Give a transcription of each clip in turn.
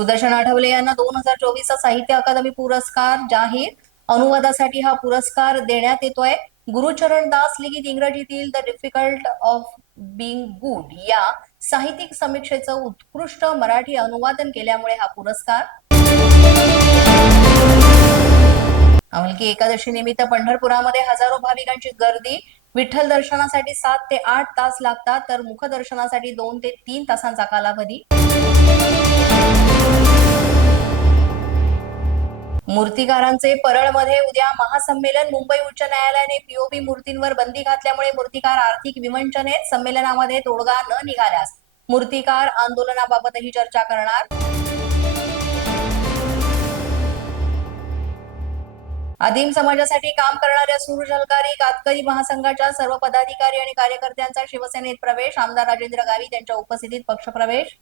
सुदर्शन आठवले यांना दोन हजार चोवीसचा साहित्य अकादमी पुरस्कार जाहीर. अनुवादासाठी हा पुरस्कार देण्यात येतोय. गुरुचरण दास लिखित इंग्रजीतील the difficult of being good या साहित्यिक समीक्षेचं उत्कृष्ट मराठी अनुवादन केल्यामुळे हा पुरस्कार. अमलकी एकादशी निमित्त पंढरपुरामध्ये हजारो भाविकांची गर्दी. विठ्ठल दर्शनासाठी सात ते आठ तास लागतात तर मुखदर्शनासाठी दोन ते तीन तासांचा कालावधी. मूर्तिकारांचे परळमध्ये उद्या महासंमेलन. मुंबई उच्च न्यायालयाने पीओपी मूर्तींवर बंदी घातल्यामुळे मूर्तिकार आर्थिक विवंचनेत संमेलनामध्ये तोडगा न निघाल्यास मूर्तिकार आंदोलनाबाबतही चर्चा करणार. आदिम समाजासाठी काम करणाऱ्या सूर झलकारी कातकरी महासंघाच्या सर्व पदाधिकारी आणि कार्यकर्त्यांचा शिवसेनेत प्रवेश आमदार राजेंद्र गावित यांच्या उपस्थितीत पक्षप्रवेश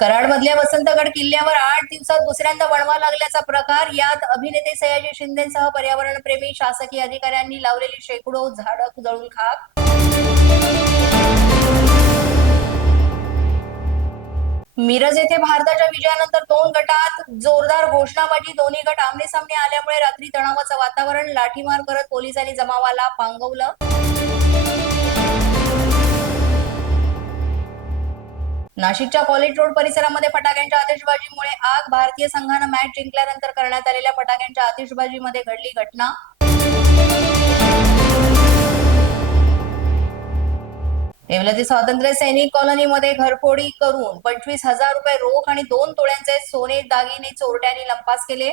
कराडमधल्या वसंतगड किल्ल्यावर आठ दिवसात दुसऱ्यांदा वणवा लागल्याचा प्रकार. यात अभिनेते सयाजी शिंदेसह पर्यावरणप्रेमी शासकीय अधिकाऱ्यांनी लावलेली शेकडो झाडं जळून खाक. मिरज येथे भारताच्या विजयानंतर दोन गटात जोरदार घोषणाबाजी. दोन्ही गट आमने सामने आल्यामुळे रात्री तणावाचं वातावरण लाठीमार करत पोलिसांनी जमावाला पांगवलं. नाशिकच्या कॉलेज रोड परिसरामध्ये फटाक्यांच्या आतिषबाजीमुळे आग भारतीय संघानं मॅच जिंकल्यानंतर करण्यात आलेल्या फटाक्यांच्या आतिषबाजीमध्ये घडली घटना. येवल्यातील स्वातंत्र्य सैनिक कॉलनीमध्ये घरफोडी करून पंचवीस हजार रुपये रोख आणि दोन तोळ्यांचे सोने दागिने चोरट्यांनी लंपास केले.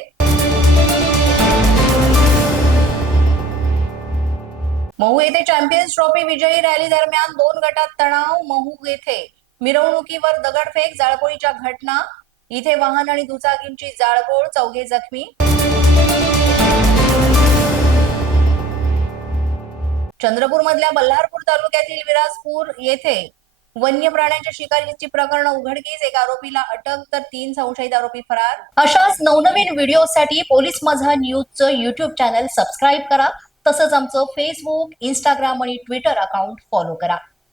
महू येथे चॅम्पियन्स ट्रॉफी विजयी रॅली दरम्यान दोन गटात तणाव महू येथे. मिरवणुकीवर दगडफेक जाळपोळीच्या घटना इथे वाहन आणि दुचाकींची जाळपोळ चौघे जखमी. चंद्रपूर मधल्या बल्हारपूर तालुक्यातील विराजपूर येथे वन्य प्राण्यांच्या शिकारीची प्रकरण उघडकीस एक आरोपीला अटक तर तीन संशयित आरोपी फरार. अशाच नवनवीन व्हिडिओसाठी पोलीस माझा न्यूजचं युट्यूब चॅनल सबस्क्राईब करा. तसंच आमचं फेसबुक इंस्टाग्राम आणि ट्विटर अकाउंट फॉलो करा.